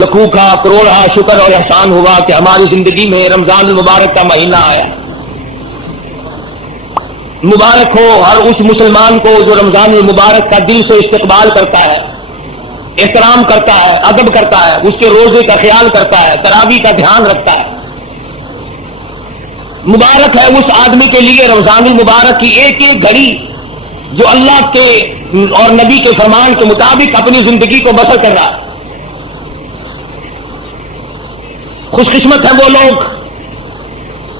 لکھوں کا کروڑا شکر اور احسان ہوا کہ ہماری زندگی میں رمضان المبارک کا مہینہ آیا۔ مبارک ہو ہر اس مسلمان کو جو رمضان المبارک کا دل سے استقبال کرتا ہے، احترام کرتا ہے، ادب کرتا ہے، اس کے روزے کا خیال کرتا ہے، تراویح کا دھیان رکھتا ہے۔ مبارک ہے اس آدمی کے لیے رمضان المبارک کی ایک ایک گھڑی جو اللہ کے اور نبی کے فرمان کے مطابق اپنی زندگی کو بسر کر رہا ہے۔ خوش قسمت ہے وہ لوگ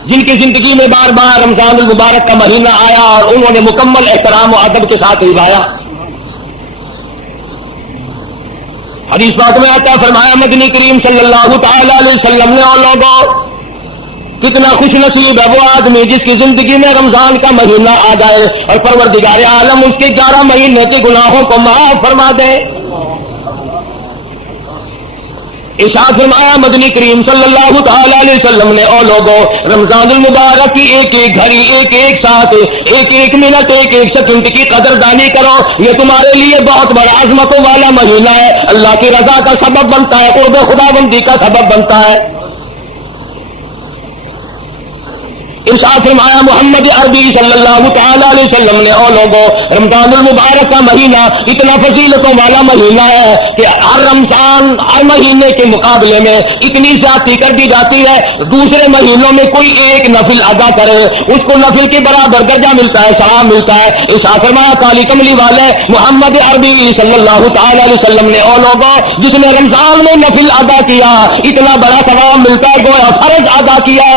جن کی زندگی میں بار بار رمضان المبارک کا مہینہ آیا اور انہوں نے مکمل احترام و ادب کے ساتھ نبھایا۔ حدیث پاک میں آتا ہے، فرمایا مدنی کریم صلی اللہ تعالی علیہ وسلم نے، اور لوگوں کتنا خوش نصیب ہے وہ آدمی جس کی زندگی میں رمضان کا مہینہ آ جائے اور پروردگار عالم اس کے 11 مہینے کے گناہوں کو معاف فرما دے۔ ارشاد فرمایا مدنی کریم صلی اللہ تعالی علیہ وسلم نے، او لوگوں رمضان المبارک کی ایک ایک گھڑی، ایک ایک ساتھ، ایک ایک منٹ، ایک ایک سیکنڈ کی قدردانی کرو، یہ تمہارے لیے بہت بڑا عظمتوں والا مہینہ ہے، اللہ کی رضا کا سبب بنتا ہے، قرب خدا بندی کا سبب بنتا ہے۔ ارشاد فرمایا محمد عربی صلی اللہ تعالی علیہ وسلم نے، او لوگوں رمضان المبارک کا مہینہ اتنا فضیلتوں والا مہینہ ہے کہ ہر رمضان ہر مہینے کے مقابلے میں اتنی زیادتی کر دی جاتی ہے، دوسرے مہینوں میں کوئی ایک نفل ادا کرے اس کو نفل کے برابر درجہ ملتا ہے، ثواب ملتا ہے۔ ارشاد فرمایا کالی کملی والے محمد عربی صلی اللہ تعالی علیہ وسلم نے، او لوگوں جس نے رمضان میں نفل ادا کیا اتنا بڑا ثواب ملتا ہے گویا فرض ادا کیا۔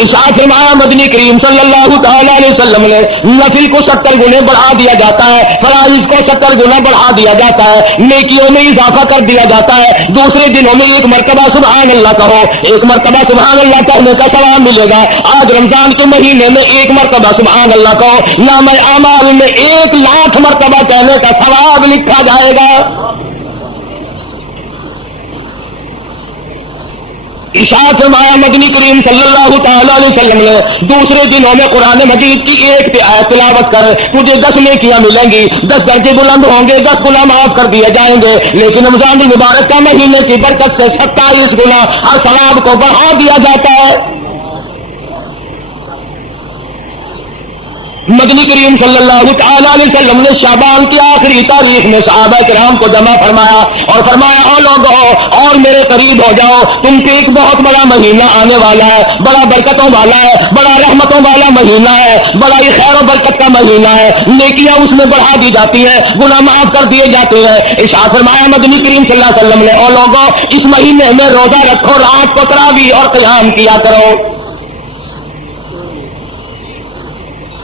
ارشاد فرمایا مدنی کریم صلی اللہ تعالی علیہ وسلم نے، نفل کو 70 گنے بڑھا دیا جاتا ہے، فرائض کو 70 گنا بڑھا دیا جاتا ہے، نیکیوں میں اضافہ کر دیا جاتا ہے۔ دوسرے دنوں میں ایک مرتبہ سبحان اللہ کہو، ایک مرتبہ سبحان اللہ کہنے کا ثواب ملے گا۔ آج رمضان کے مہینے میں ایک مرتبہ سبحان اللہ کہو، نامہ اعمال میں 1,00,000 مرتبہ کہنے کا ثواب لکھا جائے گا۔ ارشاد فرمایا مدنی کریم صلی اللہ تعالی علیہ وسلم نے، دوسرے دنوں میں قرآن مجید کی ایک آیت تلاوت کر تجھے 10 نیکیاں ملیں گی، 10 درجے بلند ہوں گے، 10 گناہ معاف کر دیے جائیں گے۔ لیکن رمضان المبارک کا مہینے کی برکت سے 27 گنا ہر ثواب کو بڑھا دیا جاتا ہے۔ مدنی کریم صلی اللہ تعالی علیہ وسلم نے شعبان کی آخری تاریخ میں صحابہ کرام کو جمع فرمایا اور فرمایا، او لوگوں اور میرے قریب ہو جاؤ، تم پہ ایک بہت بڑا مہینہ آنے والا ہے، بڑا برکتوں والا ہے، بڑا رحمتوں والا مہینہ ہے، بڑا ہی خیر و برکت کا مہینہ ہے، نیکیاں اس میں بڑھا دی جاتی ہیں، گناہ معاف کر دیے جاتے ہیں۔ ارشاد فرمایا مدنی کریم صلی اللہ علیہ وسلم نے، او لوگوں اس مہینے میں روزہ رکھو، رات کو تراویح اور قیام کیا کرو۔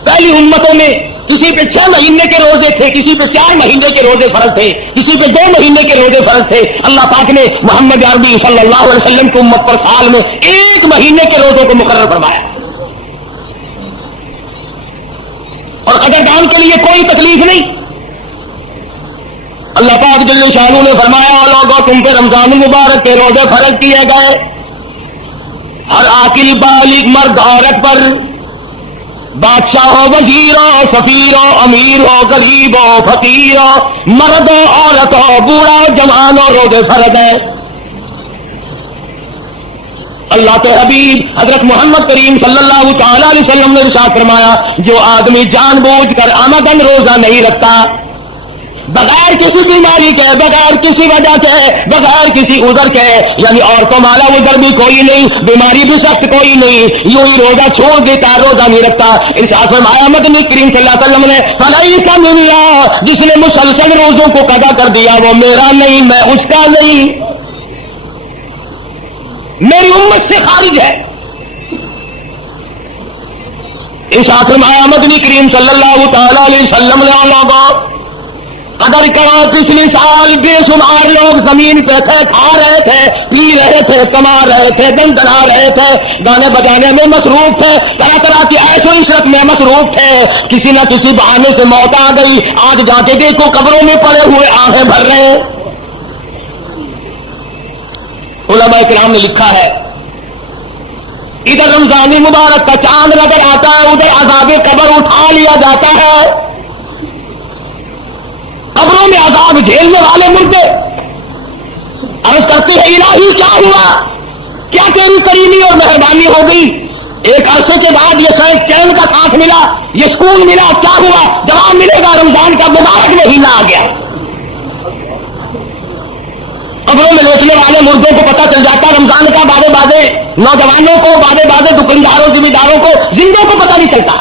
پہلی امتوں میں کسی پہ 6 مہینے کے روزے تھے، کسی پہ 4 مہینے کے روزے فرض تھے، کسی پہ 2 مہینے کے روزے فرض تھے۔ اللہ پاک نے محمد عربی صلی اللہ علیہ وسلم کی امت پر سال میں 1 مہینے کے روزوں کو مقرر فرمایا، اور قدردان کے لیے کوئی تکلیف نہیں۔ اللہ پاک جل شانہ نے فرمایا، اور لوگوں تم پہ رمضان المبارک کے روزے فرض کیے گئے، ہر عاقل بالغ مرد عورت پر، بادشاہ ہو، وزیر ہو، سفیر ہو، امیر ہو، غریب ہو، فقیر ہو، مرد ہو، عورت ہو، بوڑھا ہو، جوان ہو، روزے فرض ہے۔ اللہ کے حبیب حضرت محمد کریم صلی اللہ تعالی علیہ وسلم نے ارشاد فرمایا، جو آدمی جان بوجھ کر آمدن روزہ نہیں رکھتا، بغیر کسی بیماری کے، بغیر کسی وجہ کے، بغیر کسی عذر کے، یعنی عورتوں والا عذر بھی کوئی نہیں، بیماری بھی سخت کوئی نہیں، یوں ہی روزہ چھوڑ دیتا، روزہ نہیں رکھتا، ارشاد فرمایا مدنی کریم صلی اللہ علیہ وسلم نے، فلیس منا، جس نے مسلسل روزوں کو قضا کر دیا وہ میرا نہیں، میں اس کا نہیں، میری امت سے خارج ہے۔ ارشاد فرمایا مدنی کریم صلی اللہ تعالی علیہ وسلم نے، لوگوں قدر کرو، پچھلے سال بے شمار لوگ زمین پہ تھے، کھا رہے تھے، پی رہے تھے، کما رہے تھے، دن دنا رہے تھے، گانے بجانے میں مصروف تھے، طرح طرح کی عیش و عشرت میں مصروف تھے، کسی نہ کسی بہانے سے موت آ گئی، آج جا کے دیکھو قبروں میں پڑے ہوئے آنکھیں بھر رہے ہیں۔ علماء کرام نے لکھا ہے، ادھر رمضان مبارک کا چاند نظر آتا ہے، ادھر عذاب قبر اٹھا لیا جاتا ہے۔ قبروں میں عذاب جھیلنے والے مردے عرض کرتے ہیں الہی کیا ہوا، کیا تیری کریمی اور مہربانی ہو گئی؟ ایک عرصے کے بعد یہ چین کا ساتھ ملا، یہ سکون ملا، کیا ہوا؟ جواب ملے گا رمضان کا مبارک مہینہ آ گیا۔ قبروں میں لیٹنے والے مردوں کو پتہ چل جاتا رمضان کا، بادے بادے نوجوانوں کو، بادے بادے دکانداروں ذمہ داروں کو، زندوں کو پتہ نہیں چلتا۔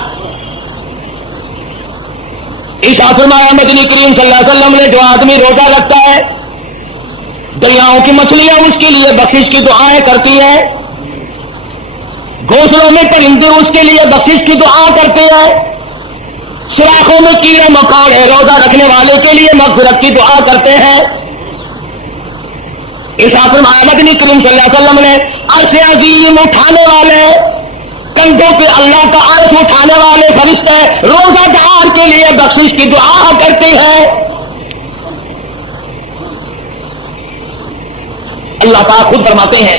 عیسیٰ فرمایا مدنی کریم صلی اللہ علیہ وسلم نے جو آدمی روزہ رکھتا ہے، دریاؤں کی مچھلیاں اس کے لیے بخشش کی دعائیں کرتی ہیں، گھونسلوں میں پرندے اس کے لیے بخشش کی دعا کرتے ہیں، سوراخوں میں کیڑے مکوڑے روزہ رکھنے والے کے لیے مغفرت کی دعا کرتے ہیں۔ اس آخر مدنی کریم صلی اللہ علیہ وسلم نے عرش عظیم اٹھانے والے، کندھوں پہ اللہ کا عرش اٹھانے والے فرشتے روزہ دار کے لیے بخشش کی دعا کرتے ہیں۔ اللہ تعالیٰ خود فرماتے ہیں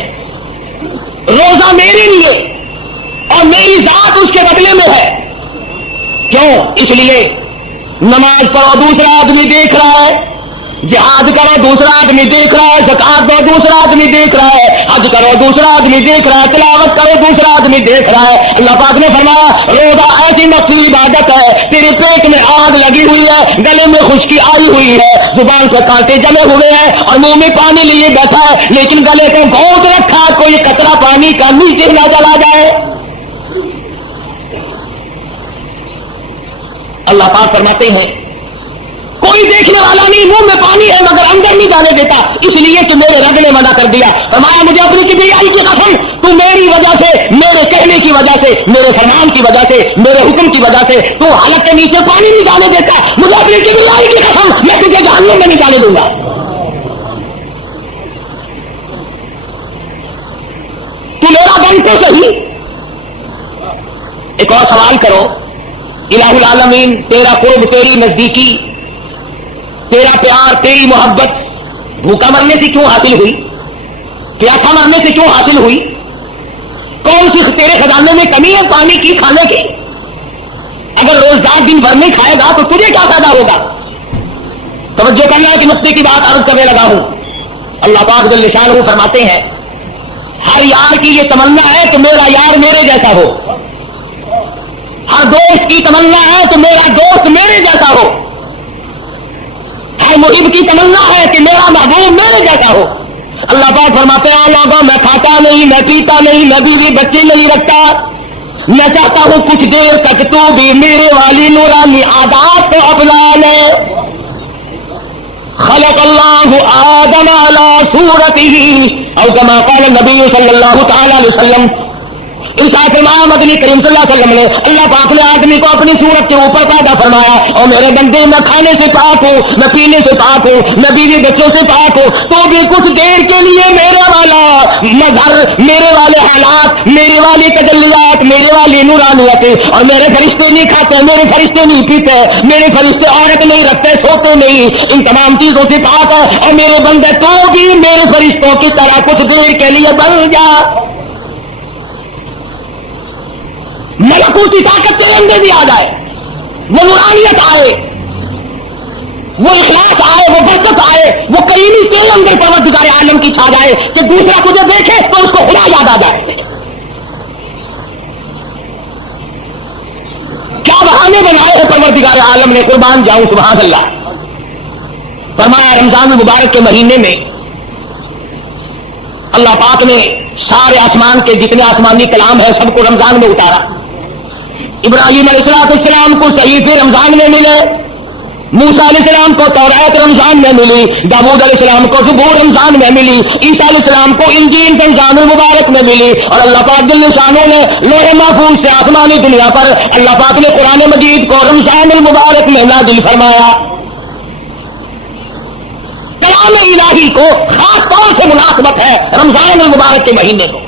روزہ میرے لیے اور میری ذات اس کے بدلے میں ہے۔ کیوں؟ اس لیے نماز پڑھو دوسرا آدمی دیکھ رہا ہے، جہاد کرو دوسرا آدمی دیکھ رہا ہے، زکات دو دوسرا آدمی دیکھ رہا ہے، حج کرو دوسرا آدمی دیکھ رہا ہے، تلاوت کرو دوسرا آدمی دیکھ رہا ہے۔ اللہ پاک نے فرمایا روزہ ایسی مخصوص عبادت ہے، تیرے پیٹ میں آگ لگی ہوئی ہے، گلے میں خشکی آئی ہوئی ہے، زبان سے کانٹے جمے ہوئے ہیں اور منہ میں پانی لیے بیٹھا ہے، لیکن گلے کو گھونٹ رکھا، کوئی قطرہ پانی کا نیچے نہ چلا جائے۔ اللہ پاک فرماتے ہیں کوئی دیکھنے والا نہیں، منہ میں پانی ہے مگر اندر نہیں جانے دیتا، اس لیے کہ میرے رب نے منع کر دیا۔ فرمایا مجھے اپنی کبریائی کی قسم، تو میری وجہ سے، میرے کہنے کی وجہ سے، میرے فرمان کی وجہ سے، میرے حکم کی وجہ سے تو حلق کے نیچے پانی نہیں جانے دیتا، مجھے اپنی کبریائی کی قسم میں تجھے جہنم میں نہیں جانے دوں گا۔ تو میرا بن تو صحیح۔ ایک اور سوال کرو، الہ العالمین تیرا قرب، تیری نزدیکی، تیرا پیار، تیری محبت بھوکا مرنے سے کیوں حاصل ہوئی؟ پیاسا مرنے سے کیوں حاصل ہوئی؟ کون سی تیرے خزانے میں کمی ہے پانی کی، کھانے کی؟ اگر روزدار دن بھر نہیں کھائے گا تو تجھے کیا فائدہ ہوگا؟ توجہ کرنا کہ نقطے کی بات عرض کرنے لگا ہوں۔ اللہ پاک جل شانہ فرماتے ہیں ہر یار کی یہ تمنا ہے کہ میرا یار میرے جیسا ہو، ہر دوست کی تمنا ہے کہ میرا دوست میرے جیسا ہو، ہر محب کی تمنا ہے کہ میرا محبوب میرے جیسا ہو۔ اللہ پاک فرماتے ہیں لوگوں میں کھاتا نہیں، میں پیتا نہیں، میں بیوی بچے نہیں رکھتا، میں چاہتا ہوں کچھ دیر تک تو بھی میرے والی نورانی عادات کو اپنا لے۔ خلق اللہ آدم علی صورتہ او کما قال نبی صلی اللہ تعالی علیہ وسلم۔ ارشاد فرمایا مدنی کریم صلی اللہ علیہ وسلم نے اللہ پاک نے آدمی کو اپنی صورت کے اوپر پیدا فرمایا، اور میرے بندے میں کھانے سے پاک ہوں، میں پینے سے پاک ہوں، میں بیوی بچوں سے پاک ہوں، تو بھی کچھ دیر کے لیے میرے والا مظہر، میرے والے حالات، میرے والی تجلیات، میرے والی نورانیت، اور میرے فرشتے نہیں کھاتے، میرے فرشتے نہیں پیتے، میرے فرشتے عورت نہیں رکھتے، سوتے نہیں، ان تمام چیزوں سے پاک ہے، اور میرے بندے تو بھی میرے فرشتوں کی طرح کچھ دیر کے لیے بن جا۔ ملکوتی طاقت تیرے اندر بھی آ جائے، وہ نورانیت آئے، وہ اخلاص آئے، وہ برکت آئے، وہ کریمی تیرے اندر پروردگار عالم کی چھا جائے کہ دوسرا تجھے دیکھے تو اس کو خدا یاد آ جائے۔ کیا بہانے بنائے ہیں پروردگار عالم نے، قربان جاؤں سبحان اللہ۔ فرمایا رمضان المبارک کے مہینے میں اللہ پاک نے سارے آسمان کے جتنے آسمانی کلام ہیں سب کو رمضان میں اتارا۔ ابراہیم علیہ السلام کو صحیفے رمضان میں ملے، موسیٰ علیہ السلام کو تورات رمضان میں ملی، داؤد علیہ السلام کو زبور رمضان میں ملی، عیسیٰ علیہ السلام کو انجیل رمضان المبارک میں ملی، اور اللہ پاک جل شانہ نے لوح محفوظ سے آسمانی دنیا پر اللہ پاک نے قرآن مجید کو رمضان المبارک میں نازل فرمایا۔ کلام الہی کو خاص طور سے مناسبت ہے رمضان المبارک کے مہینے کو۔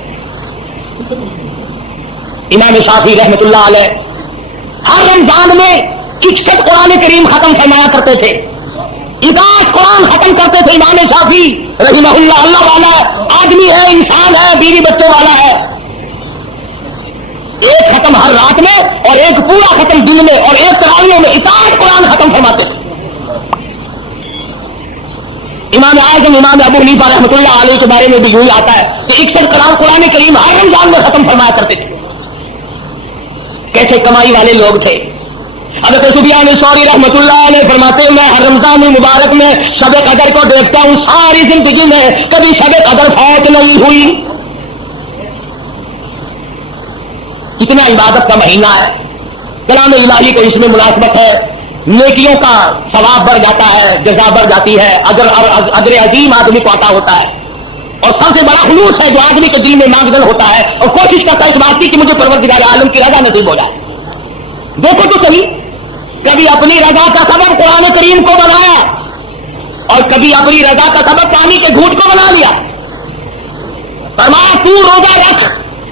امام شافعی رحمۃ اللہ علیہ ہر رمضان میں 61 قرآن کریم ختم فرمایا کرتے تھے، 61 قرآن ختم کرتے تھے امام شافعی رحمہ اللہ۔ اللہ والا آدمی ہے، انسان ہے، بیوی بچوں والا ہے، ایک ختم ہر رات میں اور ایک پورا ختم دن میں اور ایک تراویح میں 61 قرآن ختم فرماتے تھے۔ امام اعظم امام ابو حنیفہ رحمۃ اللہ علیہ کے بارے میں بھی یہی آتا ہے کہ 61 کلام قرآن کریم ہر رمضان میں ختم فرمایا کرتے تھے. کیسے کمائی والے لوگ تھے. حضرت سفیان ثوری رحمۃ اللہ علیہ فرماتے ہیں میں ہر رمضان مبارک میں شب قدر کو دیکھتا ہوں, ساری زندگی میں کبھی شب قدر فوت نہیں ہوئی. کتنا عبادت کا مہینہ ہے, کلام الہی کو اس میں مناسبت ہے, نیکیوں کا ثواب بڑھ جاتا ہے, جزا بڑھ جاتی ہے, اجر عظیم آدمی کو عطا ہوتا ہے. اور سب سے بڑا خلوص ہے جو آدمی کے دل میں مانگزن ہوتا ہے اور کوشش کرتا ہے اس بات کی کہ مجھے پروردگار عالم کی رضا نصیب ہو جائے. دیکھو تو صحیح, کبھی اپنی رضا کا سبب قرآن کریم کو بنایا اور کبھی اپنی رضا کا سبب پانی کے گھونٹ کو بنا لیا. فرمایا تو روزہ رکھ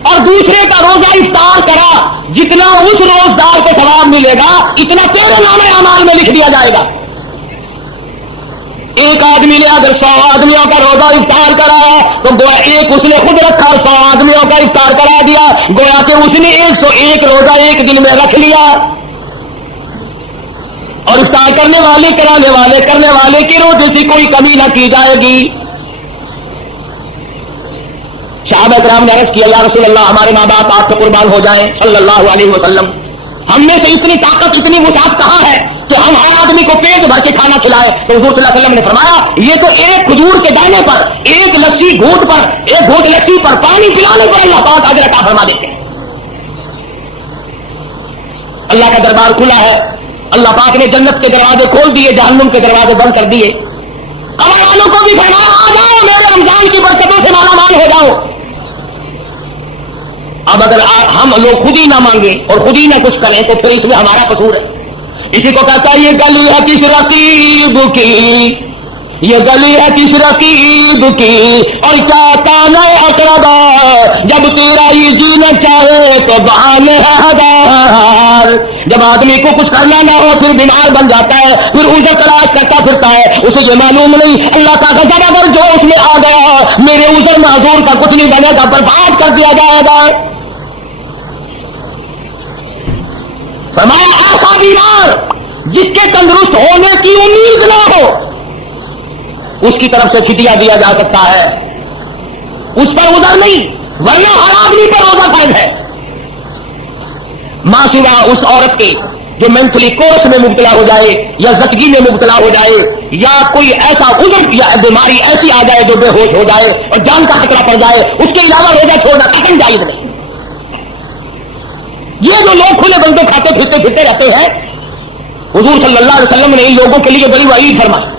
اور دوسرے کا روزہ افطار کرا, جتنا اس روزدار کو ثواب ملے گا اتنا تیرے نامے اعمال میں لکھ دیا جائے گا. ایک آدمی نے اگر 100 آدمیوں کا روزہ افطار کرایا تو گویا ایک اس نے خود رکھا اور 100 آدمیوں کا افطار کرا دیا, گویا کہ اس نے 101 روزہ ایک دن میں رکھ لیا. اور افطار کرنے والے کرنے والے کی روزے سے کوئی کمی نہ کی جائے گی. صحابہ کرام نے عرض کیا یا رسول اللہ ہمارے ماں باپ آپ سے قربان ہو جائیں صلی اللہ علیہ وسلم, ہم میں سے اتنی طاقت اتنی وسعت کہاں ہے کہ ہم ہر آدمی کو پیٹ بھر کے کھانا کھلائے. تو حضور صلی اللہ علیہ وسلم نے فرمایا یہ تو ایک کھجور کے دانے پر, ایک لسی گھونٹ پر, ایک گھونٹ لسی پر پانی پلانے پر اللہ پاک اجر عطا فرما دیتے ہیں. اللہ کا دربار کھلا ہے, اللہ پاک نے جنت کے دروازے کھول دیے, جہنم کے دروازے بند کر دیے. قبر والوں کو بھی فرمایا آ جاؤ میرے رمضان کی برکتوں سے مالا مال ہو جاؤ. اب اگر ہم لوگ خود ہی نہ مانگیں اور خود ہی نہ کچھ کریں تو پھر اس میں ہمارا قصور ہے. اسی کو کہتا ہے یہ گلی ہے کس رقیب کی, یہ گلی ہے کس رقیب کی اور کیا کام ہے اقربا, جب تیرا ہی جینا چاہے تو بہانے ہے ہزار. جب آدمی کو کچھ کرنا نہ ہو پھر بیمار بن جاتا ہے, پھر اسے تلاش کرتا پھرتا ہے, اسے یہ معلوم نہیں اللہ کا غضب اگر جو اس میں آ گیا میرے عذر معذور کا کچھ نہیں بنے گا, برباد کر دیا جائے گا. فرمایا ایسا بیمار جس کے تندرست ہونے کی امید نہ ہو اس کی طرف سے فدیہ دیا جا سکتا ہے, اس پر عذر نہیں, ورنہ ہر آدمی پر عذر فرض ہے. ماں سوا اس عورت کے جو مینٹلی کورس میں مبتلا ہو جائے یا زچگی میں مبتلا ہو جائے یا کوئی ایسا عذر یا بیماری ایسی آ جائے جو بے ہوش ہو جائے اور جان کا خطرہ پڑ جائے, اس کے علاوہ روزہ چھوڑنا قطعاً جائز نہیں. یہ جو لوگ کھلے بندے کھاتے پھرتے رہتے ہیں, حضور صلی اللہ علیہ وسلم نے ان لوگوں کے لیے بڑی وعید فرمائی.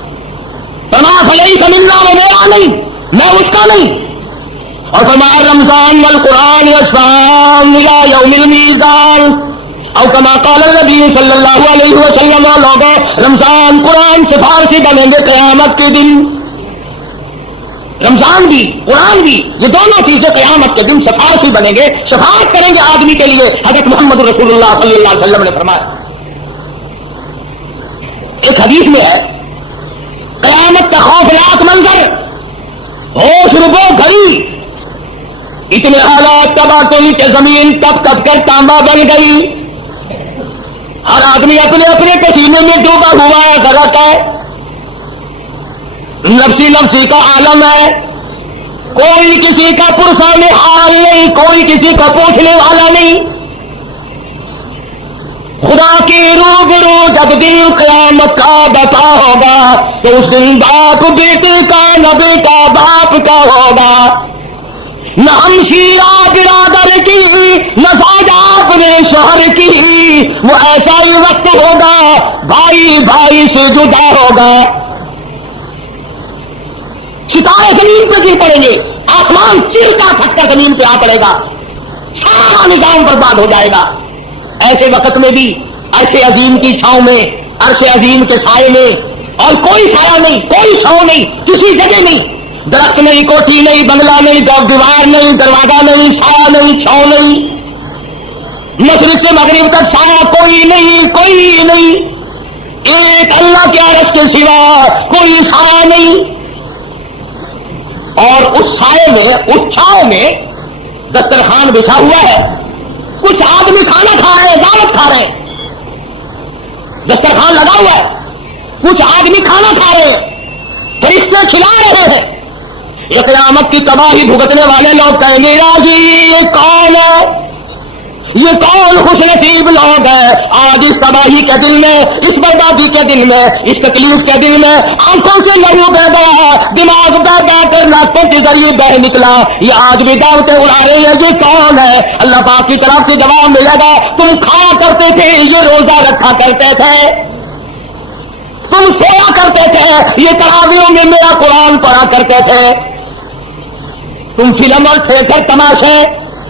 فرمایا فلیس منا, وہ میرا نہیں, میں اس کا نہیں. اور فرمایا رمضان والقرآن یشفعان الی یوم المیزان, او کما قال النبی صلی اللہ علیہ وسلم, لوگوں رمضان قرآن سفارشی بنیں گے قیامت کے دن. رمضان بھی قرآن بھی یہ دونوں چیزیں قیامت کے دن سفارشی بنیں گے, شفاعت کریں گے آدمی کے لیے. حضرت محمد رسول اللہ صلی اللہ علیہ وسلم نے فرمایا. ایک حدیث میں ہے قیامت کا خوفناک منظر, ہوش ربو گھڑی, اتنے حالات تباہ تو نیچے زمین تب تب کر تانبا بن گئی, ہر آدمی اپنے اپنے پسینے میں ڈوبا ہوا ہے, غلط ہے, نفسی نفسی کا عالم ہے, کوئی کسی کا پرسان حال نہیں, کوئی کسی کا پوچھنے والا نہیں. خدا کی روبرو جب دن قیامت کا بتا ہوگا تو اس دن باپ بیٹے کا نہ بیٹا باپ کا ہوگا, نہ ہمشیرہ برادر کی نہ زوجہ اپنے شوہر کی. وہ ایسا ہی وقت ہوگا بھائی بھائی سے جدا ہوگا, ستارے زمین پہ گر پڑیں گے, آسمان چیرتا پھٹتا زمین پہ آ پڑے گا, سارا نظام برباد ہو جائے گا. ایسے وقت میں بھی عرش عظیم کی چھاؤں میں, عرش عظیم کے سائے میں, اور کوئی سایہ نہیں, کوئی چھاؤں نہیں, کسی جگہ نہیں, درخت نہیں, کوٹھی نہیں, بنگلہ نہیں, دیوار نہیں, دروازہ نہیں, سایہ نہیں, چھاؤں نہیں, مشرق سے مغرب تک سایہ کوئی نہیں, کوئی نہیں, ایک اللہ کے عرش کے سوا کوئی سایہ نہیں. اور اس سائے میں, اس چھاؤں میں دسترخوان بچھا ہوا ہے, کچھ آدمی کھانا کھا رہے ہیں, دعوت کھا رہے ہیں, دسترخوان لگا ہوا ہے, کچھ آدمی کھانا کھا رہے ہیں, فرشتے کھلا رہے ہیں. یہ قیامت کی تباہی بھگتنے والے لوگ کہیں گے راجی یہ کون ہے, یہ کون خوش نصیب لوگ ہیں آج اس تباہی کے دن میں, اس بربادی کے دن میں, اس تکلیف کے دن میں آنکھوں سے لہو بہ گیا, دماغ بہ بہ کر ناکوں کے ذریعے بہ نکلا, یہ آج بھی دعوتیں اڑا رہے ہیں یہ کون ہے. اللہ پاک کی طرف سے جواب ملے گا تم کھایا کرتے تھے, یہ روزہ رکھا کرتے تھے, تم سویا کرتے تھے, یہ تراویحوں میں میرا قرآن پڑھا کرتے تھے, تم فلم اور تھیٹر تماشے,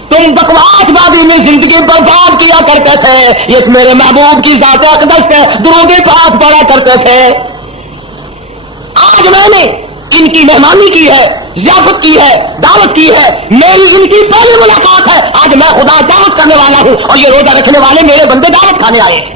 تم بکواس بازی میں زندگی برباد کیا کرتے تھے, یہ میرے محبوب کی ذات اقدس ہے درود پاک پڑھا کرتے تھے. آج میں نے ان کی مہمانی کی ہے, ضیافت کی ہے, دعوت کی ہے, میری ان کی پہلی ملاقات ہے. آج میں خدا دعوت کرنے والا ہوں اور یہ روزہ رکھنے والے میرے بندے دعوت کھانے آئے ہیں.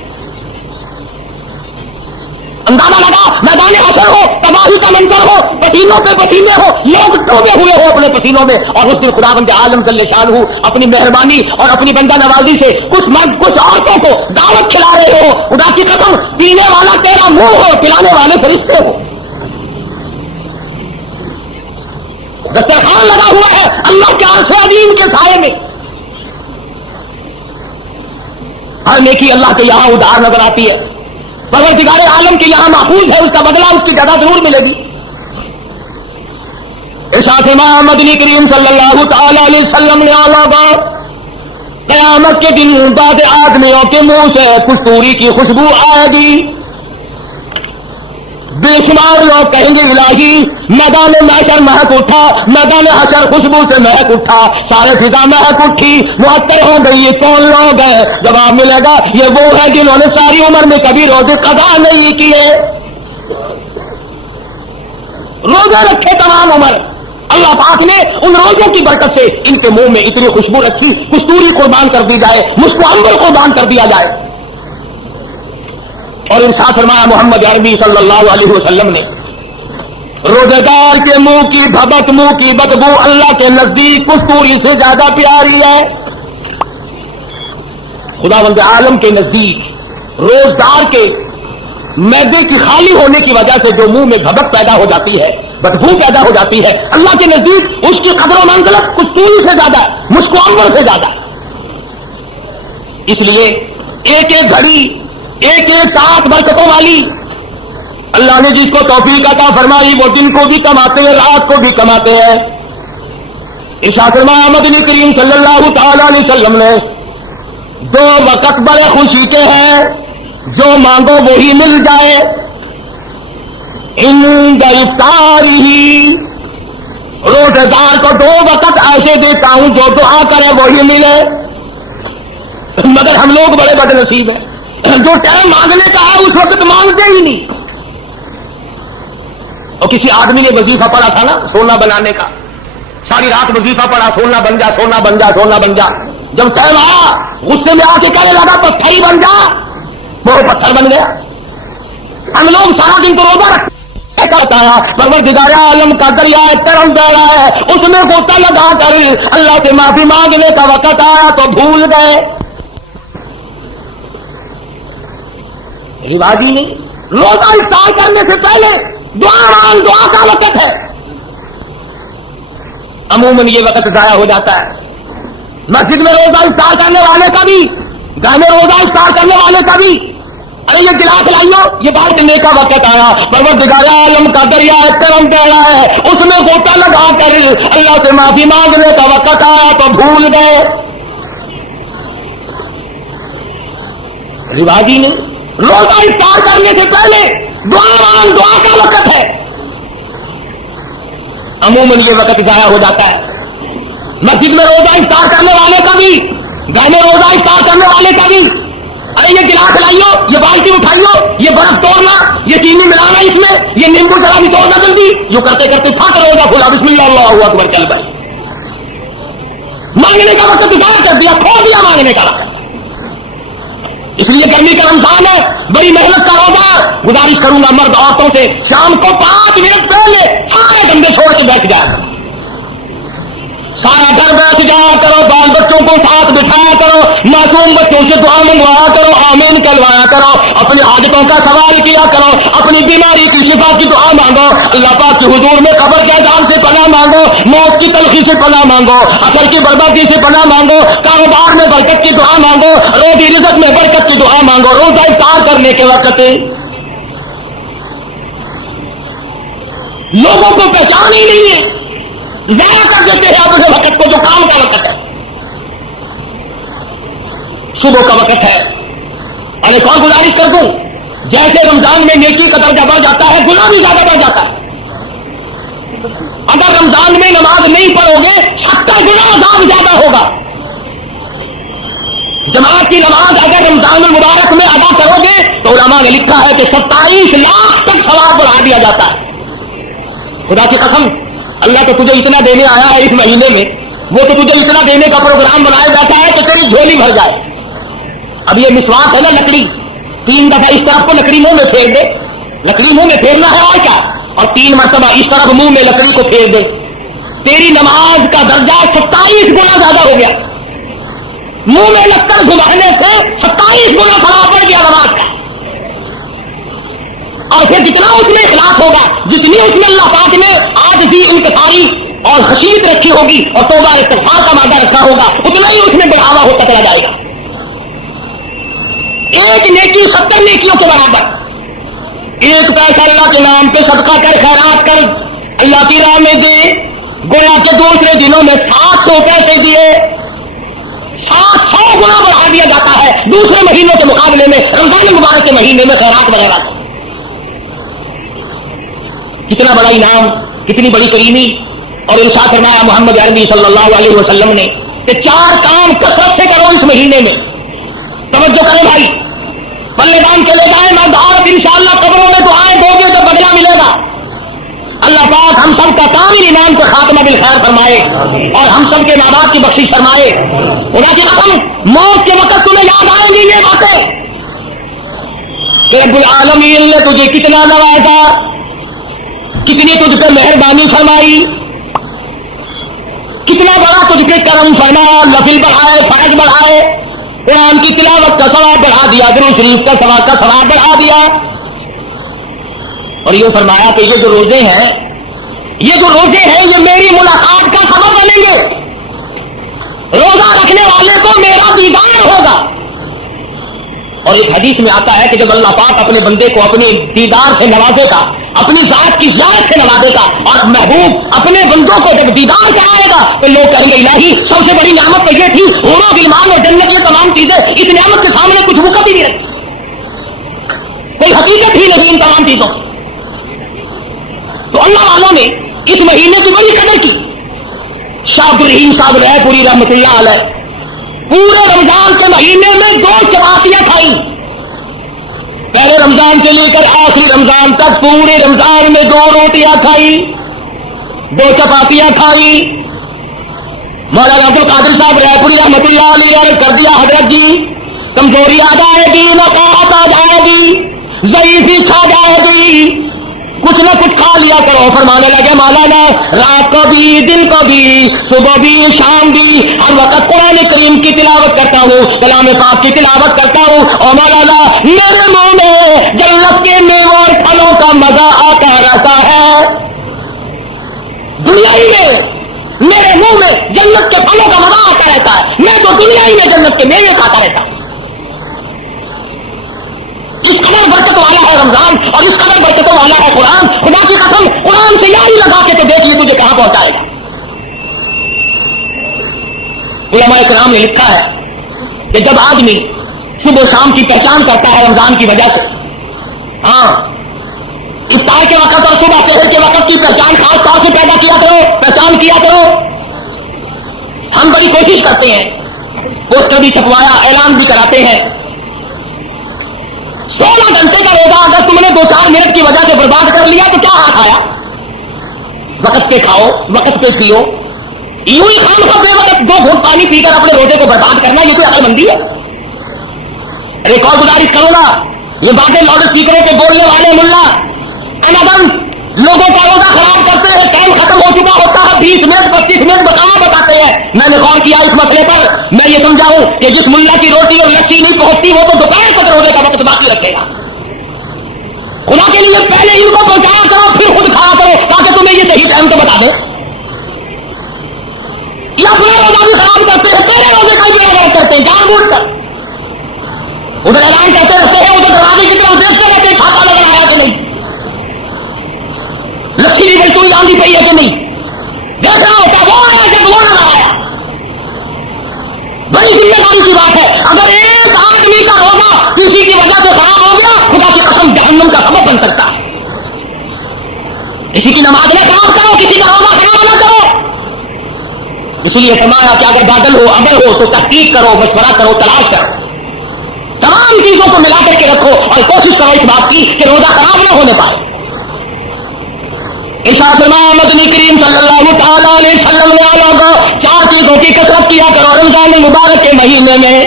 اندازہ لگا میدان حشر ہو, تباہی کا منظر ہو, پسینوں پہ پسینے ہو, لوگ ڈوبے ہوئے ہو اپنے پسینوں میں, اور اس دن خداوند عالم جل شانہ اپنی مہربانی اور اپنی بندہ نوازی سے کچھ مرد کچھ عورتوں کو دعوت کھلا رہے ہو. خدا کی قسم پینے والا تیرا منہ ہو, پلانے والے فرشتے ہو. دسترخوان لگا ہوا ہے اللہ کے عرش عظیم کے سائے میں. ہر نیکی اللہ کے یہاں ادھار نظر آتی ہے, پروردگار عالم کے یہاں محفوظ ہے, اس کا بدلہ اس کی جگہ ضرور ملے گی. ارشاد امام مدنی کریم صلی اللہ تعالی علیہ وسلم نے اعلیٰ قیامت کے دن بعد آدمیوں کے منہ سے کستوری کی خوشبو آئے گی. بے شمار لوگ کہیں گے الہی میدان محشر مہک اٹھا, میدان حشر خوشبو سے مہک اٹھا, سارے فضا مہک اٹھی, معطر ہو گئی, یہ کون لوگ ہیں؟ جواب ملے گا یہ وہ ہے جنہوں نے ساری عمر میں کبھی روزے قضا نہیں کیے, روزے رکھے تمام عمر. اللہ پاک نے ان روزوں کی برکت سے ان کے منہ میں اتنی خوشبو رکھی, کستوری قربان کر دی جائے, مشک عنبر قربان کر دیا جائے. اور ارشاد فرمایا محمد عربی صلی اللہ علیہ وسلم نے روزے دار کے منہ کی بھبک, منہ کی بدبو اللہ کے نزدیک کستوری سے زیادہ پیاری ہے. خداوند عالم کے نزدیک روزدار کے معدے کی خالی ہونے کی وجہ سے جو منہ میں بھبک پیدا ہو جاتی ہے, بدبو پیدا ہو جاتی ہے, اللہ کے نزدیک اس کی قدر و منزلت کستوری سے زیادہ, مشک عنبر سے زیادہ. اس لیے ایک ایک گھڑی, ایک ایک ساتھ برکتوں والی اللہ نے جس کو توفیق عطا فرمائی وہ دن کو بھی کماتے ہیں, رات کو بھی کماتے ہیں. ارشاد فرمایا مدنی کریم صلی اللہ تعالی علیہ وسلم نے دو وقت بڑے خوشی کے ہیں, جو مانگو وہی مل جائے. عند افطاری, روزے دار کو دو وقت ایسے دیتا ہوں جو دعا کرے وہی ملے. مگر ہم لوگ بڑے بد نصیب ہیں, جو ٹائم مانگنے کا ہے اس وقت مانگتے ہی نہیں. اور کسی آدمی نے وظیفہ پڑھا تھا نا سونا بنانے کا, ساری رات وظیفہ پڑھا, سونا بن جا, سونا بن جا, سونا بن جا. جب ٹائم آیا غصے میں آ کے کہنے لگا پتھر ہی بن جا, وہ پتھر بن گیا. ہم لوگ سارا دن تو روزہ رکھتے بتایا پروردگار عالم کا دریا کرم بہ رہا ہے, اس میں غوطہ لگا کر اللہ سے معافی مانگنے کا وقت آیا تو بھول گئے. رواجی نہیں, روزہ افطار کرنے سے پہلے دعا کا وقت ہے. عموماً یہ وقت ضائع ہو جاتا ہے. مسجد میں روزہ افطار کرنے والے کا بھی, گھر میں روزہ افطار کرنے والے کا بھی, ارے یہ گلاس لائیو, یہ بانٹنے کا وقت آیا, پروردگار عالم کا دریا کرم بہ رہا ہے, اس میں غوطہ لگا کر اللہ سے معافی مانگنے کا وقت آیا تو بھول گئے. رواجی نہیں, روزہ افطار کرنے سے پہلے دعا کا وقت ہے. عموماً یہ وقت ضائع ہو جاتا ہے. مسجد میں روزہ افطار کرنے والے کا بھی, گھر میں روزہ افطار کرنے والے کا بھی, ارے یہ گلاس لائیو, یہ بالٹی اٹھائیو, یہ برف توڑنا, یہ چینی ملانا اس میں, یہ نیمبو ذرا بھی توڑنا جلدی, جو کرتے کرتے تھا کر روزہ کھلا, بسم اللہ اللہ اکبر, چل بھائی. مانگنے کا وقت ضائع کر دیا, کھو دیا مانگنے کا وقت. اس لیے گرمی کا رمضان ہے, بڑی محنت کا روزہ. گزارش کروں گا مرد عورتوں سے شام کو 5 منٹ پہلے سارے دھندے چھوڑ کے بیٹھ جائے, سارا گھر بیٹھ جایا کرو، بال بچوں کو ساتھ بٹھایا کرو، معصوم بچوں سے دعا منگوایا کرو، آمین کہلوایا کرو، اپنی حاجتوں کا سوال کیا کرو، اپنی بیماری کی شفا کی دعا مانگو، اللہ پاک کے حضور میں قبر کے عذاب سے پناہ مانگو، موت کی تلخی سے پناہ مانگو، اثر کی بربادی سے پناہ مانگو، کاروبار میں برکت کی دعا مانگو، روزی رزق میں برکت کی دعا مانگو، روزہ افطار کرنے کے وقت لوگوں کو پہچان ہی نہیں ہے، ضائع کر دیتے ہیں اپنے وقت کو جو کام کا وقت ہے، صبح کا وقت ہے۔ اور ایک اور گزارش کر دوں، جیسے رمضان میں نیکی کا درجہ بڑھ جاتا ہے، گناہ بھی زیادہ بڑھ جاتا ہے۔ اگر رمضان میں نماز نہیں پڑھو گے 70 گنا عذاب زیادہ ہوگا۔ جماعت کی نماز اگر رمضان المبارک میں ادا کرو گے تو علماء نے لکھا ہے کہ 27 لاکھ تک ثواب بڑھا دیا جاتا ہے۔ خدا کی قسم، اللہ تو تجھے اتنا دینے آیا ہے اس مہینے میں، وہ تو تجھے اتنا دینے کا پروگرام بنایا جاتا ہے تو تیری جھولی بھر جائے۔ اب یہ مسواک ہے نا، لکڑی 3 دفعہ اس طرف کو لکڑی منہ میں پھیر دے، لکڑی منہ میں پھیرنا ہے اور کیا، اور 3 مرتبہ اس طرف منہ میں لکڑی کو پھیر دے، تیری نماز کا درجہ 27 گنا زیادہ ہو گیا۔ منہ میں لکڑ گھمانے سے 27 گنا ثواب بڑھ گیا نماز کا۔ اور پھر جتنا اس میں اخلاص ہوگا، جتنی اس میں اللہ پاک نے آج بھی انکساری اور خشیت رکھی ہوگی اور توبہ استغفار کا مادہ رکھا ہوگا، اتنا ہی اس میں بڑھاوا ہوتا چلا جائے گا۔ ایک نیکی 70 نیکیوں کے برابر۔ ایک پیسہ اللہ کے نام پہ صدقہ کر، خیرات کر، اللہ کی راہ میں دے، گویا کے دوسرے دنوں میں 700 پیسے دیے، 700 گنا بڑھا دیا جاتا ہے دوسرے مہینوں کے مقابلے میں رمضان مبارک کے مہینے میں خیرات وغیرہ۔ کتنا بڑا انعام، کتنی بڑی کریمی۔ اور ارشاد فرمایا محمد عربی صلی اللہ علیہ وسلم نے کہ 4 کام کثرت سے کرو اس مہینے میں۔ توجہ کریں بھائی، پلے دان کے لے جائیں مرد عورت، انشاءاللہ قبروں میں دعائیں دو گے تو بدلہ ملے گا۔ اللہ پاک ہم سب کا کامل ایمان کو خاتمہ بالخیر فرمائے اور ہم سب کے ماں باپ کی بخشش فرمائے۔ خدا کی قسم، موت کے وقت تمہیں یاد آئیں گی یہ باتیں کہ رب العالمین نے تجھے کتنا نوازا، کتنی تجھ پہ مہربانی فرمائی، کتنا بڑا تجھ پہ کرم فرمایا، نفل بڑھائے، فرض بڑھائے، قرآن کی تلاوت کا ثواب بڑھا دیا، درود شریف کا ثواب بڑھا دیا۔ اور یہ فرمایا کہ یہ جو روزے ہیں یہ میری ملاقات کا سبب بنیں گے، روزہ رکھنے والے کو میرا دیدار ہوگا۔ اور ایک حدیث میں آتا ہے کہ جب اللہ پاک اپنے بندے کو اپنے دیدار سے نوازے گا، اپنی ذات کی زیارت سے نوازے گا، اور محبوب اپنے بندوں کو جب دیدار کرائے گا تو لوگ کہیں گے الہی سب سے بڑی نعمت تو یہ تھی، حور و غلمان اور جنت، یہ تمام چیزیں اس نعمت کے سامنے کچھ وقت ہی نہیں رکھی، کوئی حقیقت ہی نہیں ان تمام چیزوں۔ تو اللہ والوں نے اس مہینے کی بڑی قدر کی۔ شاہ عبد الرحیم صاحب رائے پوری رحمۃ اللہ علیہ پورے رمضان کے مہینے میں 2 چپاتیاں کھائیں، پہلے رمضان سے لے کر آخری رمضان تک پورے رمضان میں 2 روٹیاں کھائی، 2 چپاتیاں کھائی۔ مولانا عبد القادر صاحب رائے پوری رحمۃ اللہ علیہ کر دیا حضرت جی کمزوری آ جائے گی، نقاہت آ جائے گی، ضعیفی کھا جائے گی، کچھ نہ کچھ کھا لیا کرو۔ فرمانے لگے مولانا رات کو بھی، دن کو بھی، صبح بھی، شام بھی، ہر وقت قرآن کریم کی تلاوت کرتا ہوں، کلام پاک کی تلاوت کرتا ہوں، اور مولانا میرے منہ میں جنت کے میووں اور پھلوں کا مزہ آتا رہتا ہے۔ دنیا ہی میں میرے منہ میں جنت کے پھلوں کا مزہ آتا رہتا ہے، میں تو دنیا ہی میں جنت کے میوے کھاتا رہتا ہوں۔ اس قدر برکت والا ہے رمضان اور اس قدر برکتوں والا ہے قرآن۔ خدا کی قسم، قرآن سے یاری لگا کے تو دیکھ لی تجھے کہاں پہنچائے گا۔ علماء کرام نے لکھا ہے کہ جب آدمی صبح و شام کی پہچان کرتا ہے رمضان کی وجہ سے، ہاں افطار کے وقت اور صبح سحر کے وقت کی پہچان خاص طور سے پیدا کیا کرو، پہچان کیا کرو۔ ہم بڑی کوشش کرتے ہیں، پوسٹر بھی چھپوایا، اعلان بھی کراتے ہیں، 16 گھنٹے کا روزہ اگر تم نے 2-4 منٹ کی وجہ سے برباد کر لیا تو کیا ہاتھ آیا؟ وقت پہ کھاؤ، وقت پہ پیو، یوں ہی خام خواہ بے وقت 2 گھونٹ پانی پی کر اپنے روزے کو برباد کرنا، یہ کوئی عقل مندی ہے؟ ایک اور گزارش کروں گا، یہ باتیں لاؤڈ اسپیکروں کے بولنے والے ملا انبن لوگوں کا روزہ خراب کرتے ہیں، ٹائم ختم ہو چکا ہوتا ہے، 20 منٹ 25 منٹ بتاتے ہیں، میں نے غور کیا اس مسئلے پر, میں یہ سمجھاؤں کہ جس ملا کی روٹی اور لسی نہیں پہنچتی وہ تو دوپہر تک روزے کا وقت باقی رکھے گا. خدا کے لیے پہلے ان کو پہنچایا کرو پھر خود کھایا کرو تاکہ تمہیں یہ صحیح ٹائم تو بتا دیں. یا اپنا روزہ بھی خراب کرتے ہیں, تیرے روزے کا بھی خراب کرتے ہیں جان بوجھ کر. ادھر اعلان کرتے رہتے ہیں, ادھر دروازے کی طرف دیکھتے رہتے ہیں کھاتا نظر آیا کہ نہیں, لکھی بھی بالکل آندھی پئی ہے کہ نہیں, دیکھنا ہوتا وہ آیا جب وہ نظر آیا. بڑی ذمہ داری کی بات ہے. اگر ایک آدمی کا روزہ کسی کی وجہ سے خراب ہو گیا, خدا کی قسم جہنم کا سبب بن سکتا ہے. کسی کی نماز میں خراب کرو, کسی کا روزہ خراب نہ کرو. اس لیے فرمایا کہ اگر بادل ہو اگر ہو تو تحقیق کرو, مشورہ کرو, تلاش کرو, تمام چیزوں کو ملا کر کے رکھو اور کوشش کرو اس بات کی کہ روزہ خراب نہ ہونے پائے. مدنی کریم صلی اللہ تعالیٰ علیہ وسلم کو 4 چیزوں کی کثرت کیا کرو رمضان مبارک کے مہینے میں.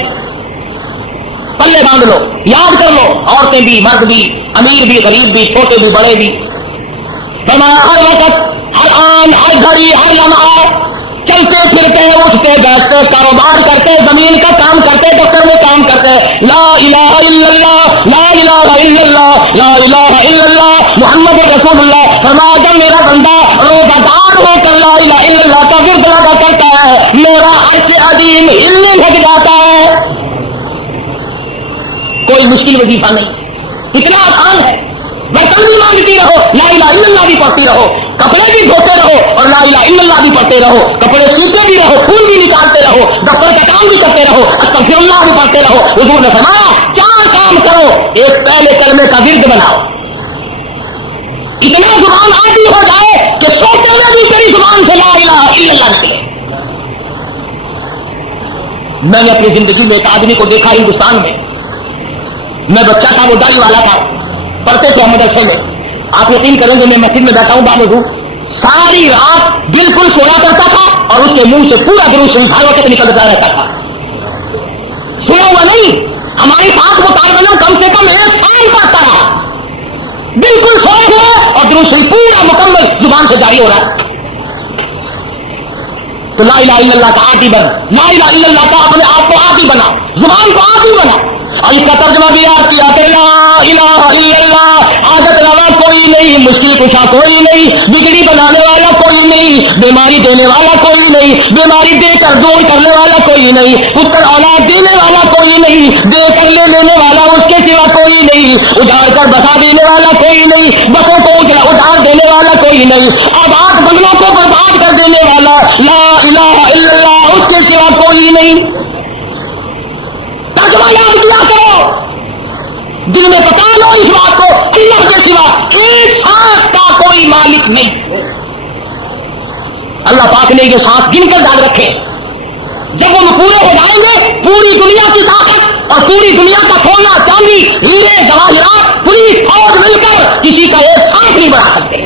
پلے باندھ لو, یاد کر لو, عورتیں بھی, مرد بھی, امیر بھی, غریب بھی, چھوٹے بھی, بڑے بھی. فرمایا ہر وقت, ہر آن, ہر گھڑی, ہر لمحہ چلتے پھرتے, اٹھتے بیٹھتے, کاروبار کرتے, زمین کا کام کرتے, دفتر میں کام کرتے, لا الہ الا اللہ, لا الہ الا اللہ, لا الہ الا اللہ محمد رسول اللہ. فرمایا جب میرا بندہ روزہ دار ہو کر لا الہ الا اللہ کا ورد ادا کرتا ہے, میرا عرش عظیم ہلنے لگ جاتا ہے. کوئی مشکل وظیفہ نہیں, اتنا آسان ہے. برتن بھی مانگتی رہو, لا الہ الا اللہ بھی پڑھتی رہو, کپڑے بھی دھوتے رہو اور لا الہ الا اللہ بھی پڑھتے رہو, کپڑے سیتے بھی رہو, پھول بھی نکالتے رہو, دفتر کا کام بھی کرتے رہو, استغفر اللہ بھی پڑھتے رہو. حضور نے فرمایا 4 کام کرو, ایک پہلے کلمے کا ورد بناؤ. اتنا زبان عادی ہو جائے کہ سوچتے ہوئے بھی تیری زبان سے لا الہ الا اللہ نکلے. میں نے اپنی زندگی میں ایک آدمی کو دیکھا ہندوستان میں, میں بچہ تھا, وہ داڑھی والا تھا, پڑھتے تھے مدرسے میں. آپ یقین کریں گے میں مسجد میں بیٹھا ہوں بابو, ساری رات بالکل سویا کرتا تھا اور اس کے منہ سے پورا درود شریف ہر وقت نکلتا رہتا تھا. سویا ہوا نہیں, ہمارے ساتھ وہ طالب علم کم سے کم 1 سال پڑھتا رہا, بالکل سویا ہوا اور درود شریف پورا مکمل زبان سے جاری ہو رہا ہے. تو لا الہ الا اللہ کا عادی بن, لا الہ الا اللہ کا اپنے آپ کو عادی بنا, زبان کو عادی بنا. اور اس کا ترجمہ بھی یاد کیا کہ لا الہ الا اللہ, عادت روا کوئی نہیں, مشکل کشا کوئی نہیں, بگڑی بنانے والا کوئی نہیں, بیماری دینے والا کوئی نہیں, بیماری دے کر دور کرنے والا کوئی نہیں, پتر اولاد دینے والا کوئی نہیں, دے کر لے لینے والا اس کے سوا کوئی نہیں, اجاڑ کر بسا دینے والا کوئی نہیں, بسوں کو اجاڑ دینے والا کوئی نہیں, آباد بنگلوں کو برباد کر دینے والا لا الہ الا اللہ اس کے سوا کوئی نہیں. ترجمہ یاد کیا کرو, دل میں بتا لو اس بات کو, اللہ کے سوا ایک سانس کا کوئی مالک نہیں. اللہ پاک نے یہ سانس گن کر یاد رکھے, جب وہ پورے ہو جائیں گے پوری دنیا کی طاقت اور پوری دنیا کا سونا چاندی ہیرے جواہرات پوری فوج مل کر کسی کا ایک سانس نہیں بڑھا سکتے.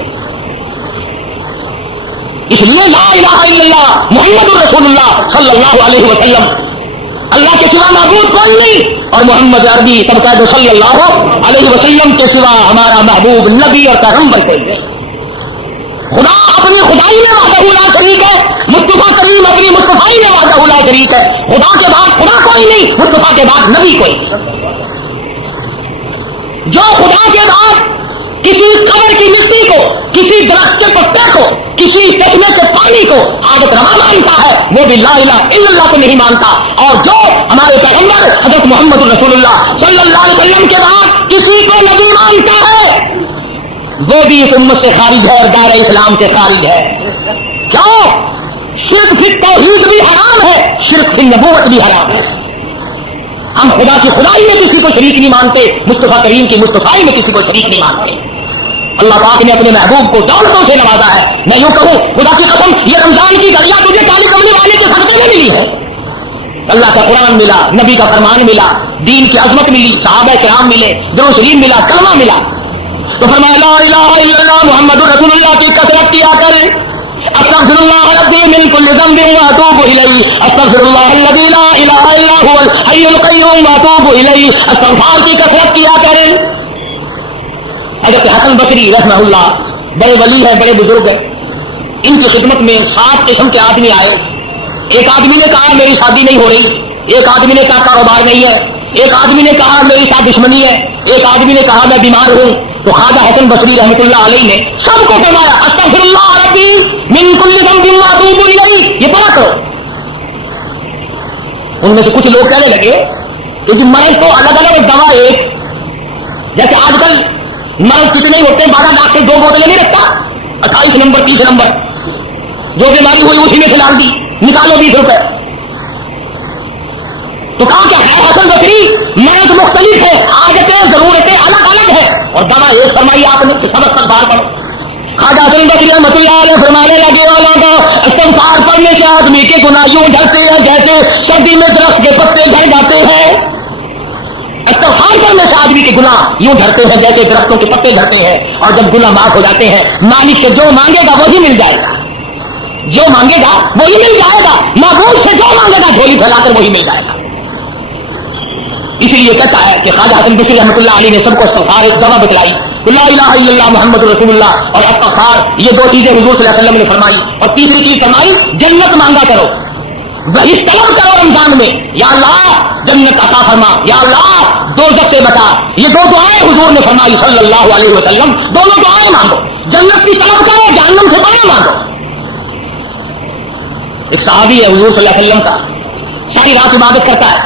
اس لیے لا الہ الا اللہ محمد رسول اللہ صلی اللہ علیہ وسلم, اللہ کے سوا معبود کوئی نہیں, اور محمد عربی سب کا صلی اللہ علیہ وسلم کے سوا ہمارا محبوب نبی اور پیغمبر کوئی نہیں. خدا اپنی خدائی میں وحدہ لا شریک ہے, مصطفیٰ کریم اپنی مصطفائی میں وحدہ لا شریک ہے. خدا کے بعد خدا کوئی نہیں, مصطفیٰ کے بعد نبی کوئی نہیں. جو خدا کے بعد کسی قبر کی مٹی کو, کسی درخت کے پتے کو, کسی چشمے کے پانی کو عادت روا مانتا ہے, وہ بھی لا الہ الا اللہ کو نہیں مانتا. اور جو ہمارے پیغمبر حضرت محمد رسول اللہ صلی اللہ علیہ وسلم کے بعد کسی کو نبی مانتا ہے, وہ بھی اس امت سے خارج ہے اور دار اسلام سے خارج ہے. کیوں؟ شرک فی توحید بھی حرام ہے, شرک فی نبوت بھی حرام ہے. ہم خدا کی خدائی میں کسی کو شریک نہیں مانتے, مصطفیٰ کریم کی مصطفائی میں کسی کو شریک نہیں مانتے. اللہ پاک نے اپنے محبوب کو دولتوں سے نوازا ہے. میں یوں کہوں خدا کی قسم, یہ رمضان کی گھڑیاں تجھے کالی کملی والے کے صدقے میں ملی ہے. اللہ کا قرآن ملا, نبی کا فرمان ملا, دین کی عظمت ملی, صحابہ کرام ملے, درود شریف ملا, کلمہ ملا. تو فرمایا لا الہ الا اللہ محمد رسول اللہ کی کثرت کیا کریں. استغفر اللہ ربی من کل ذنب واتوب الیہ, استغفر اللہ الذی لا الہ الا هو الحی القیوم واتوب الیہ. استغفار کی کثرت کیا کریں. حضرت حسن بصری رحمہ اللہ بڑے ولی ہیں, بڑے بزرگ ہیں, ان کی خدمت میں 7 قسم کے آدمی آئے. ایک آدمی نے کہا میری شادی نہیں ہو رہی، ایک آدمی نے کہا کاروبار نہیں ہے، ایک آدمی نے کہا میری ساتھ دشمنی ہے، ایک آدمی نے کہا میں بیمار ہوں. تو خواجہ حسن بصری رحمۃ اللہ علیہ نے سب کو فرمایا استغفر اللہ ربی من کل ذنب واتوب الیہ، یہ پڑھا کرو. ان میں سے کچھ لوگ کہنے لگے کہ مرض تو الگ الگ دوا ایک، جیسے آج کل مرض کتنے ہوتے ہیں 12 لاکھ سے 2 بوتلیں نہیں رکھتا، 28 نمبر 30 نمبر، جو بیماری ہوئی اسی میں کھلا دی، نکالو 20 روپے. تو کہا کہ ہے حسن بصری مرض مختلف ہے، عادتیں ضرورتیں الگ الگ ہیں اور دوا ایک فرمائی آپ نے کہ سبق تک بار پڑھو. خواجہ حسن بصری رحمۃ اللہ علیہ فرمانے لگے والا استغفار پڑھنے سے آدمی کے گناہ یوں جھڑتے ہیں جیسے سردی میں درخت کے پتے جھڑ جاتے ہیں. استغفار کرنے سے آدمی کے گناہ یوں جھڑتے ہیں جیسے درختوں کے پتے جھڑتے ہیں، اور جب گناہ معاف ہو جاتے ہیں مالک سے جو مانگے گا وہی مل جائے گا، جو مانگے گا وہی مل جائے گا، معبود سے جو مانگے گا جھولی پھیلا کر وہی مل جائے گا. اسی لیے کہتا ہے کہ خواجہ حسن بصری رحمۃ اللہ علیہ نے سب کو استغفار ایک دوا بتلائی، لا الہ الا اللہ محمد رسول اللہ اور استغفار، یہ 2 چیزیں حضور صلی اللہ علیہ وسلم نے فرمائی. اور تیسری چیز فرمائی جنت مانگا کرو، وہی طلب کرو رمضان میں، یا اللہ جنت عطا فرما، یا اللہ دوزخ سے بچا. یہ 2 دعائیں حضور نے فرمائی صلی اللہ علیہ وسلم، دونوں دعائیں مانگو، جنت کی طلب کرو، جہنم سے پناہ مانگو. ایک صحابی ہے حضور صلی اللہ علیہ وسلم کا، ساری رات عبادت کرتا ہے،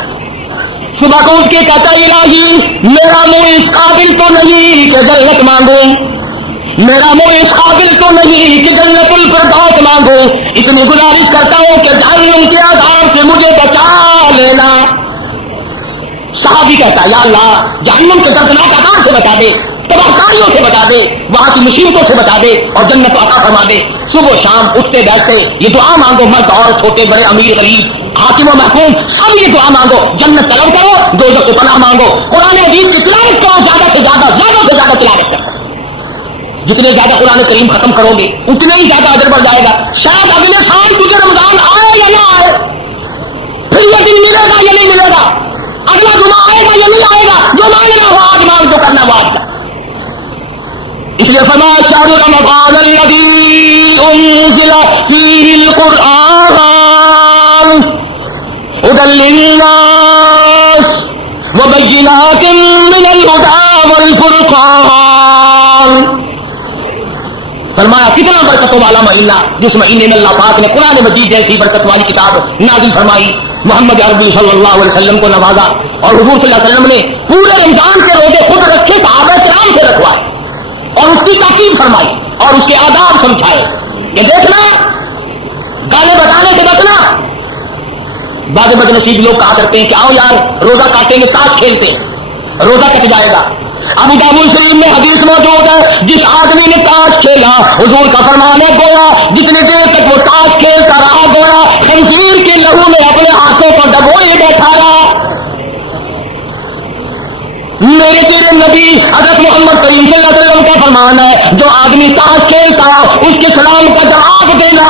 صبح کو اٹھ کے کہتا ہے الہی میرا منہ اس قابل تو نہیں کہ جنت مانگوں، میرا منہ اس قابل تو نہیں کہ جنت الفردوس مانگوں، اتنی گزارش کرتا ہوں کہ جہنم کے عذاب سے مجھے بچا لینا. صحابی کہتا ہے یا اللہ جہنم کے دردناک عذاب سے بچا دے، تباہکاریوں سے بچا دے، وہاں کی مصیبتوں سے بچا دے اور جنت عطا فرما دے. صبح شام اٹھتے بیٹھتے یہ دعا مانگو، مرد اور چھوٹے بڑے امیر غریب حاکم و محکوم سب یہ دعا مانگو، جنت طلب کرو، دوزخ سے پناہ مانگو. قرآن مجید کی تلاوت کرو، زیادہ سے زیادہ تلاوت کرو. جتنے زیادہ قرآن کریم ختم کرو گے اتنے ہی زیادہ اجر بڑھ جائے گا. شاید اگلے سال تجھے رمضان آئے یا نہ آئے، پھر یہ دن ملے گا یا نہیں ملے گا، اگلا جمعہ آئے گا یا نہیں آئے گا، جو مانگنا ہو آج مانگ، جو کرنا وہ آج کا. اس لیے فرمایا شہر رمضان الذی انزل فیہ القرآن ہدی للناس وبینات من الہدی والفرقان. فرمایا کتنا برکتوں والا مہینہ جس مہینے میں اللہ پاک نے قرآن مجید جیسی برکت والی کتاب نازل فرمائی، محمد عربی صلی اللہ علیہ وسلم کو نوازا، اور حضور صلی اللہ علیہ وسلم نے پورے رمضان کے روزے خود رکھے، صحابہ کرام سے رکھوائے اور اس کی تاکید فرمائی اور اس کے آداب سمجھائے کہ دیکھنا گالے بتانے سے بچنا. بعض بد نصیب لوگ کہا کرتے ہیں کہ آؤ یار روزہ کاٹیں گے، تاش کھیلتے ہیں، روزہ کٹ جائے گا. ابو داؤد شریف میں حدیث موجود ہے جس آدمی نے تاش کھیلا حضور کا فرمان ہے گویا جتنی دیر تک وہ تاش کھیلتا رہا گویا خنزیر کے لہو میں اپنے ہاتھوں کو ڈبوئے بیٹھا رہا. میرے تیرے نبی حضرت محمد کریم صلی اللہ علیہ وسلم کا فرمان ہے جو آدمی تاش کھیلتا اس کے سلام کا جواب دینا